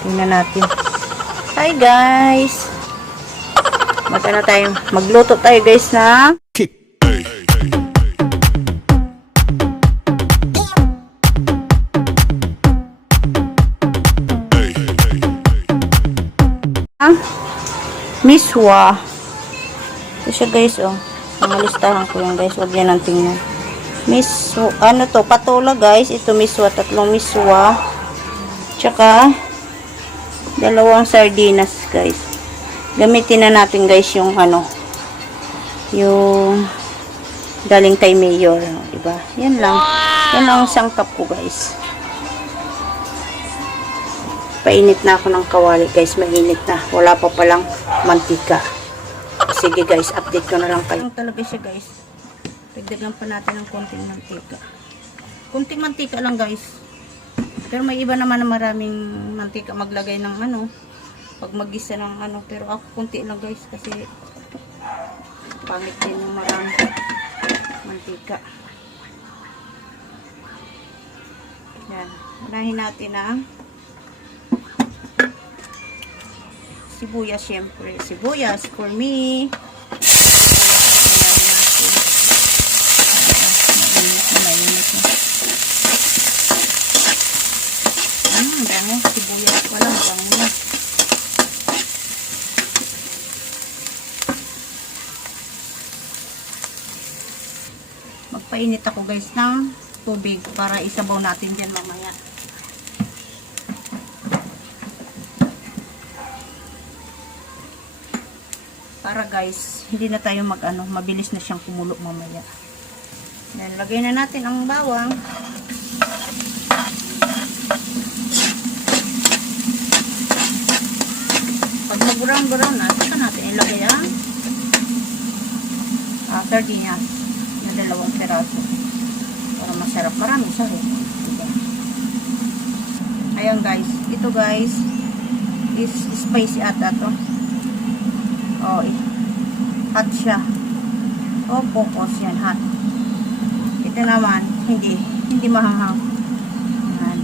Tingnan natin. Hi guys! Magluto tayo guys na miswa. Ito siya guys, oh. Malistahan ko yan guys. Huwag yan ang tingnan. Miswa. Ano to? Patola guys. Ito miswa. 3 miswa. Tsaka 2 sardinas guys. Gamitin na natin guys yung ano. Yung galing kay Mayor. Diba? Yan lang. Yan lang ang sangkap ko guys. Painit na ako ng kawali guys. Mainit na. Wala pa palang mantika. Sige guys, update ko na lang kayo. Talaga siya guys. Pagdagan pa natin ng konting mantika. Konting mantika lang guys. Pero may iba naman na maraming mantika maglagay ng ano. Pag mag-isa ng ano. Pero ako konti lang guys. Kasi pangit din yung maraming mantika. Yan. Unahin natin ang sibuyas, syempre. Sibuyas for me. Bango. Sibuyas pala. Bango. Magpainit ako guys ng tubig para isabaw natin dyan mamaya. Para guys, hindi na tayo mag-ano, mabilis na siyang kumulo mamaya. Yan, lagay na natin ang bawang. Pag mag-brown na, saka natin ilagay ang sardinas na 2 peraso. Para masarap. Maraming sarap. Diba? Ayan guys, ito guys is spicy ata to. Oh, hot siya. Oh, focus yan, hot. Ito naman, hindi mahanghang. Yan.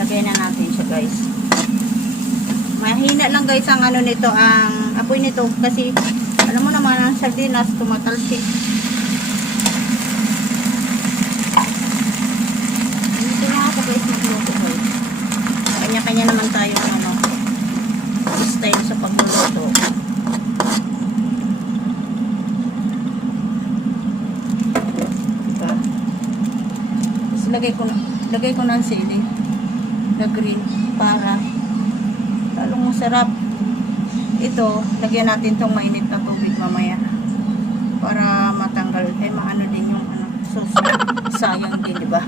Lagay na natin siya, guys. Mahina lang, guys, ang ano nito, ang apoy nito. Kasi, alam mo naman, ang sardinas, tumatalsik. Kanya-kanya naman tayo ano, style sa pagluluto. Diba? Tapos lagay ko ng sili na green para lalong masarap. Ito, lagyan natin tong mainit na tubig mamaya para matanggal, maano din yung ano, sayang din, diba?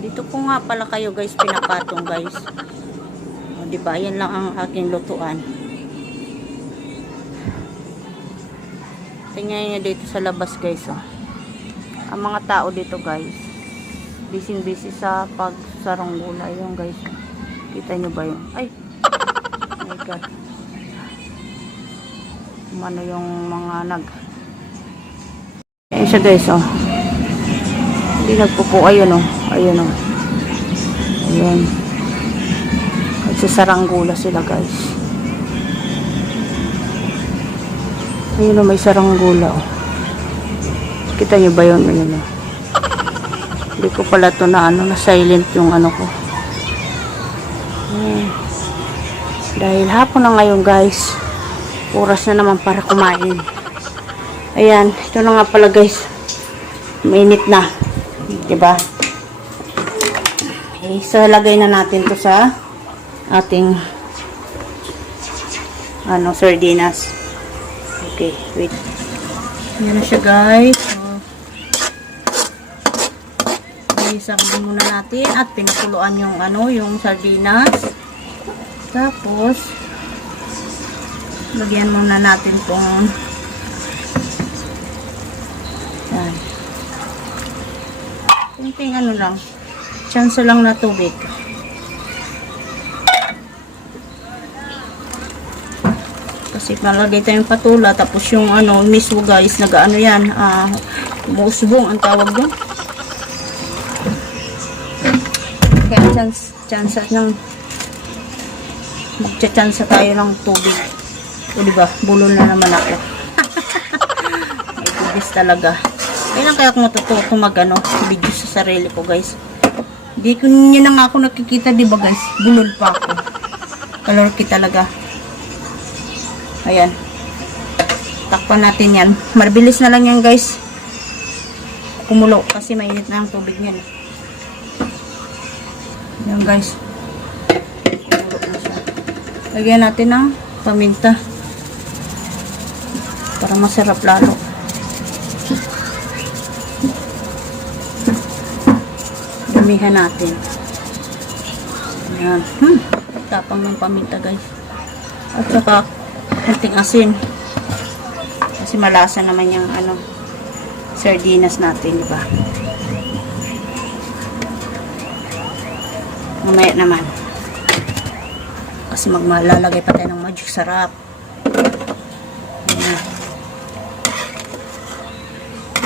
Dito ko nga pala kayo guys pinapatong guys. O, diba? Yan lang ang aking lutuan. Tingnan nyo dito sa labas guys. Oh. Ang mga tao dito guys. Busy sa pagsarong gulay. Yung guys. Kita nyo ba yun? Ay! Oh my God. Ano yung mga Ayan siya guys. Oh. Hindi nagpupo. Ayun oh. Ayun o. Ayan. Nagsasaranggola sila guys. Ayun o. May saranggola o. Kita nyo ba yun? Ayun o. Hindi ko pala ito na ano. Na silent yung ano ko. Ayan. Dahil hapon na ngayon guys. Oras na naman para kumain. Ayan. Ito na nga pala guys. Mainit na. Diba? So, lagay na natin to sa ating ano, sardinas. Okay, wait. Yan na siya guys. So, isakay muna natin at pinakuluan yung ano, yung sardinas. Tapos, lagyan muna natin tong yan. Kunting ano lang. Chance lang na tubig. Kasi Kasi malagay tayong patula, tapos yung ano, mismo guys, nag-ano yan, umusbong ang tawag doon. Kaya chance ng magcha-chance tayo ng tubig. O diba, bulol na naman ako. May tubis talaga. Kailan kaya kung matututo mag-ano, video sa sarili ko guys. Hindi ko nyo na nga ako nakikita, diba guys, bulol pa ako. Kalorki talaga. Ayan. Takpan natin yan. Mabilis na lang yan guys. Kumulo kasi mainit na ang tubig niyan. Ayan guys. Kumulo na siya. Lagyan natin ng paminta. Para masarap lalo. Damihan natin. Ayan. Tapang ng paminta guys. At saka konting asin. Kasi malasa naman yung ano, sardinas natin, di ba? Mamaya naman. Kasi magmalalagay pa tayo ng magic sarap. Ayan.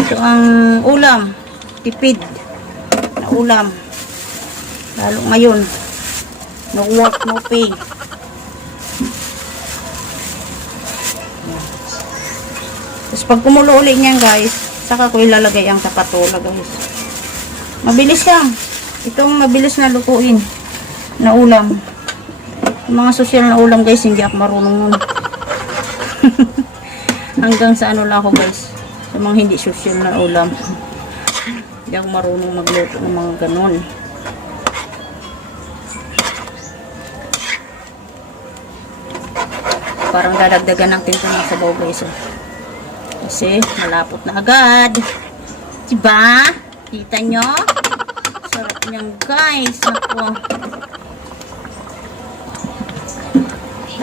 Ito ang ulam. Tipid na ulam. Lalo ngayon. No work, no pay. Tapos pag kumulo ulit niyan guys, saka ko ilalagay ang tapatola guys. Mabilis lang. Itong mabilis na lutuin na ulam. Yung mga sosyal na ulam guys, hindi ako marunong nun. Hanggang sa ano lang ako guys. Sa mga hindi sosyal na ulam. Hindi ako marunong magluto ng mga ganon. Parang dadagdagan ng tinta ng sabaw guys. Kasi malapot na agad. Diba? Kita nyo? Sarap niyang guys. Ako.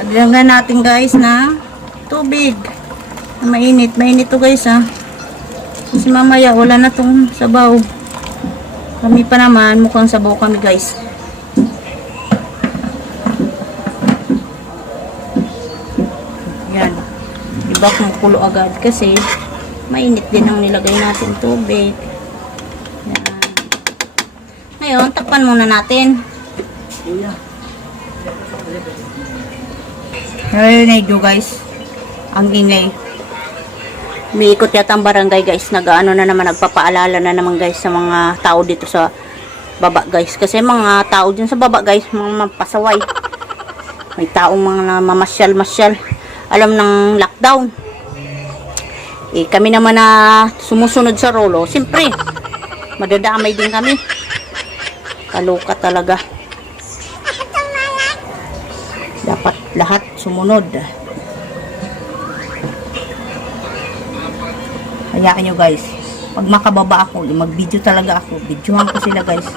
Lagyan natin guys na tubig. Mainit. Mainit to guys ha. Kasi mamaya wala na tong sabaw. Kami pa naman mukhang sabaw kami guys. Yan. Diba kumukulo agad kasi mainit din ang nilagay natin tubig. Yan. Ngayon, takpan muna natin. Narinig nyo guys. Ang ingay. Umiikot yata ang barangay guys. Nag-ano na naman, nagpapaalala na naman guys sa mga tao dito sa baba guys. Kasi mga tao dyan sa baba guys, mga pasaway. May taong mga mamasyal-masyal. Alam ng lockdown. Eh, kami naman na sumusunod sa rolo. Siyempre, madadamay din kami. Kaluka talaga. Dapat lahat sumunod. Hayaan nyo guys. Pag makababa ako, mag-video talaga ako. Videohan ko sila guys.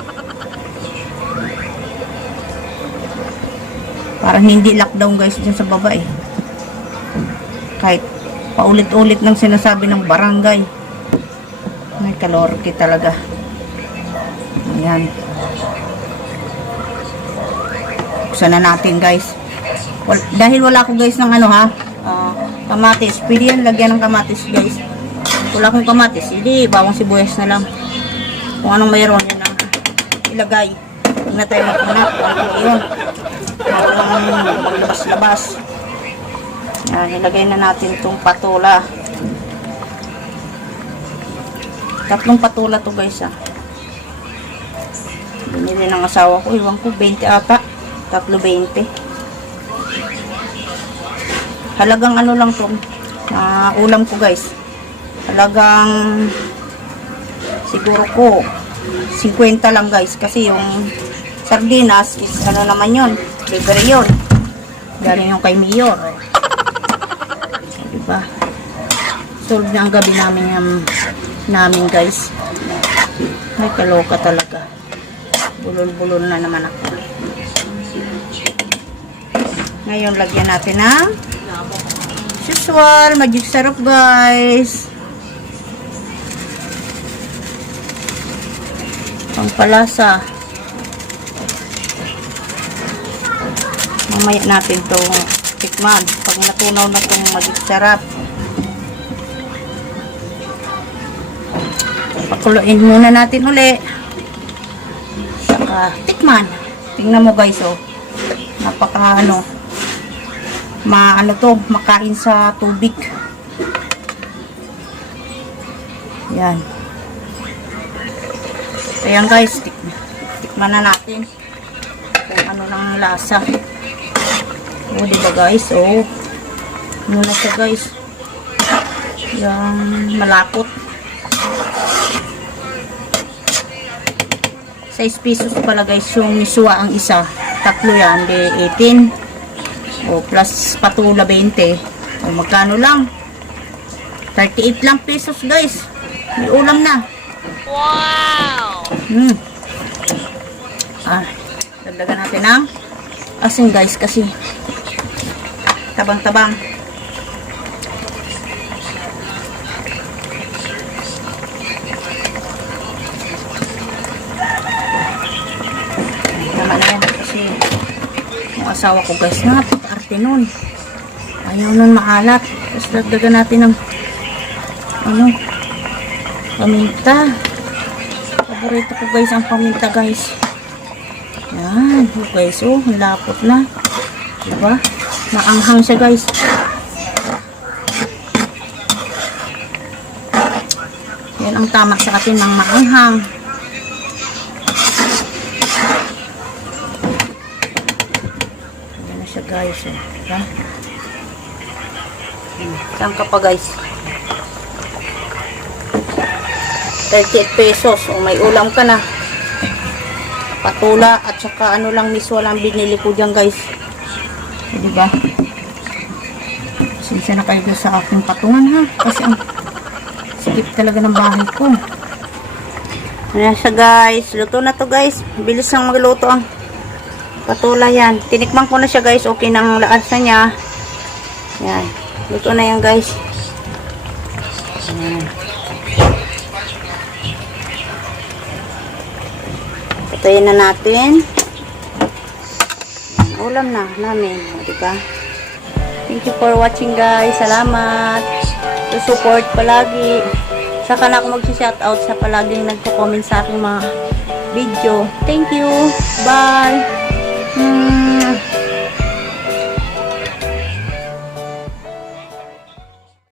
Parang hindi lockdown guys dyan sa baba eh. Kahit paulit-ulit ng sinasabi ng barangay. May kalorki talaga. Ayan. Buksan na natin guys. Dahil wala ko guys ng ano ha, kamatis. Pwede yan lagyan ng kamatis guys. Wala akong kamatis. Hindi, bawang sibuyas na lang. Kung anong mayroon yan ang ilagay. Huwag na tayo makunat. Kung yun. Labas-labas. Yan, ilagay na natin itong patula. 3 patula to guys ha. Binili ng asawa ko. Iwan ko, 20 ata. 3.20. Halagang ano lang to. Ulam ko guys. Halagang siguro ko 50 lang guys. Kasi yung sardinas is ano naman yun. Libre yun. Galing yung kay Mayor. Diba? Solve na ang gabi namin guys. May kaloka talaga. Bulol-bulol na naman ako. Ngayon lagyan natin ng usual magic syrup guys. Pangpalasa. Mamaya natin to tikman. Pag natunaw na itong maging sarap. Pakuluin muna natin uli. Saka tikman. Tingnan mo guys, oh. Napaka makain sa tubig. Yan. Ayan guys, tikman na natin kung ano ng lasa. Oh, diba guys? Oh. Muna siya guys. Yung malapot. 6 pesos pala guys yung miswa ang isa. Tatlo yan, de 18. O plus patula 20. O magkano lang? 38 lang pesos guys. May ulam na. Wow! Dagdagan natin ng asin guys kasi tabang-tabang. Naman na yan kasi yung asawa ko guys, napaka-arte nun. Ayaw nun maalat. Tapos dagdagan natin ng paminta. Paborito ko guys ang paminta guys. Yan guys, oh, ang lapot na. Diba? Maanghang siya guys. Yan ang tama sa atin ng maanghang. Yan na siya guys, oh. Diba? Saan ka pa guys? 38 pesos. O may ulam ka na. Patula at saka lang miswa lang binili ko dyan guys. So, diba? Sinsya na kayo sa aking patungan ha. Kasi ang sikip talaga ng bahay ko. Ayan siya guys. Luto na to guys. Bilis lang magluto ang patula yan. Tinikman ko na siya guys. Okay nang lasa niya. Yan. Luto na yan guys. Ayan. Patayin na natin. Ulam na namin. Diba? Thank you for watching guys. Salamat. To support palagi. Saka na ako mag-shoutout sa palaging nagko-comment sa aking mga video. Thank you. Bye.